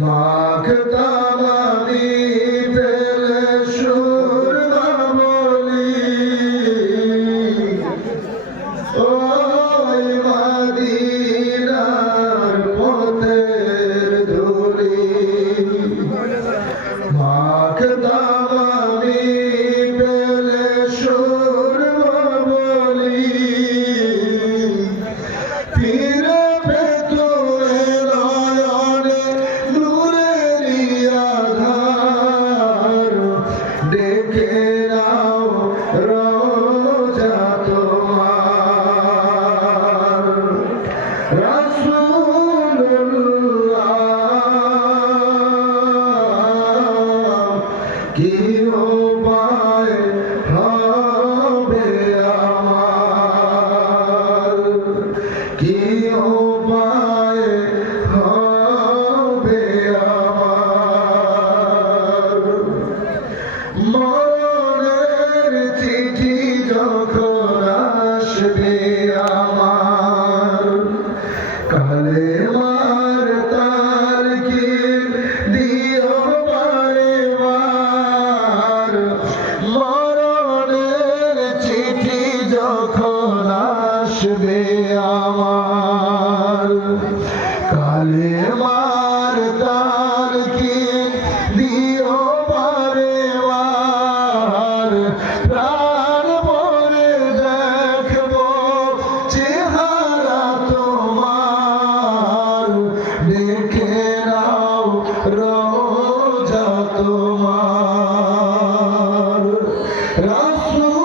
Magdalene. কি উপায় হবে আমার? কি উপায় হবে আমার? মনের চিঠি যখন আসবে আমার। কালে মার তার কি দিও বার প্রাণ ভরে দেখব চেহারা তোমার। দেখে নাও রোজা তোমার। রাসূলুল্লাহ